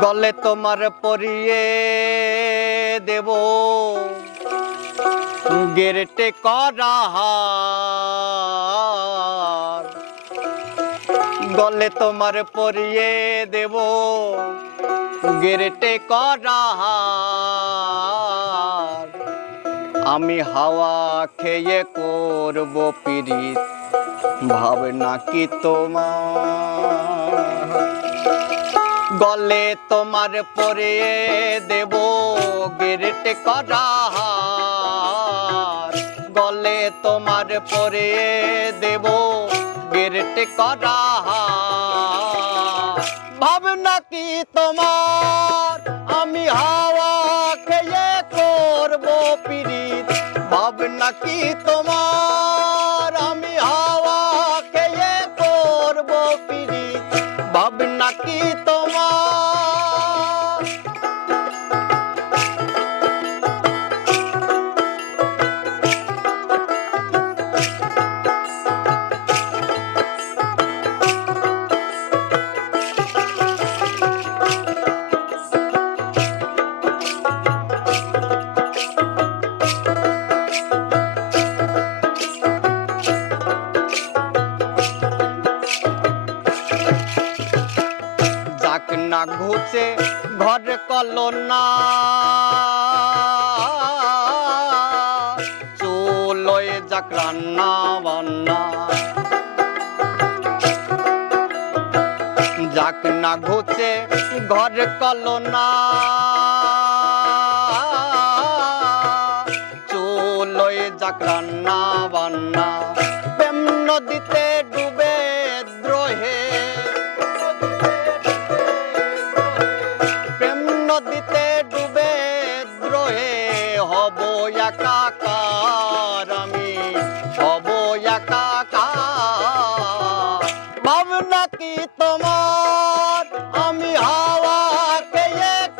গলে তোমার পরিয়ে দেব গেরেটে করা। গলে তোমার পরিয়ে দেব গেরেটে করা। আমি হাওয়া খেয়ে করব পিরিত ভাবনা কি তোমার গলে তোমার পরে দেব গেরট করা গলে তোমার পরে দেব গেরট করা ভাবনা কি তোমার? আমি হাওয়া খেয়ে করব পিরিত ভাবনা কি তোমার? তোমার ঘুচে ঘর কল না চুলোয় যাক রান্না বান্না। যাক না ঘুচে ঘর কল না চুলোয় যাক রান্না বান্না। প্রেম নদীতে একাকার আমি হব একাকার। ভাবনা কি তোমার? আমি হাওয়াকে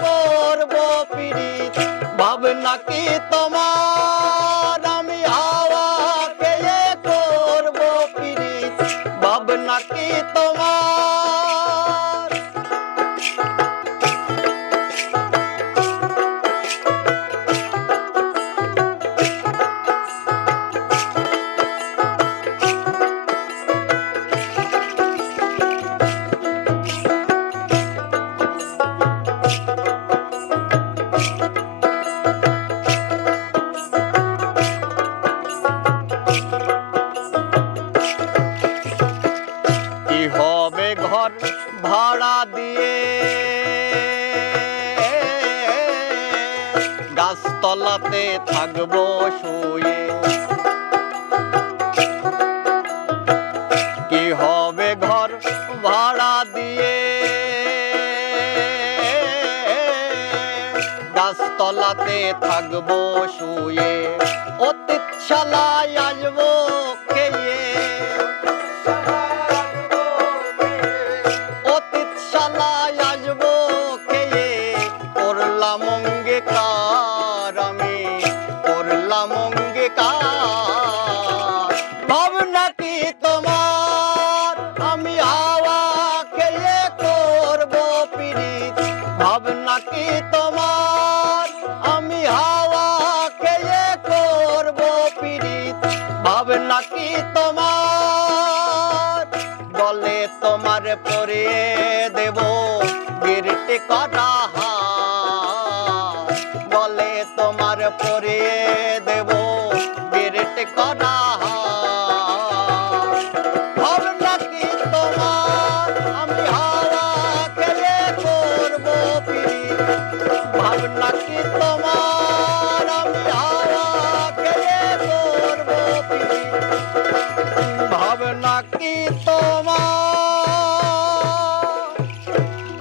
করব পিরিত ভাবনা কি তোমার? ঘর ভাড়া দিয়ে। গাছতলাতে থাকব শুয়ে। কি হবে ঘর ভাড়া দিয়ে? গাছতলাতে থাকব শুয়ে। অতীত আসব কি তোমার, আমি হাওয়া খেয়ে করব পিরিত ভাবনা কি তোমার, আমি হাওয়া খেয়ে করব পিরিত ভাবনা কি তোমার গলে তোমার পরে দেব গিরতে করা। গলে তোমার পরে দেব করা হার।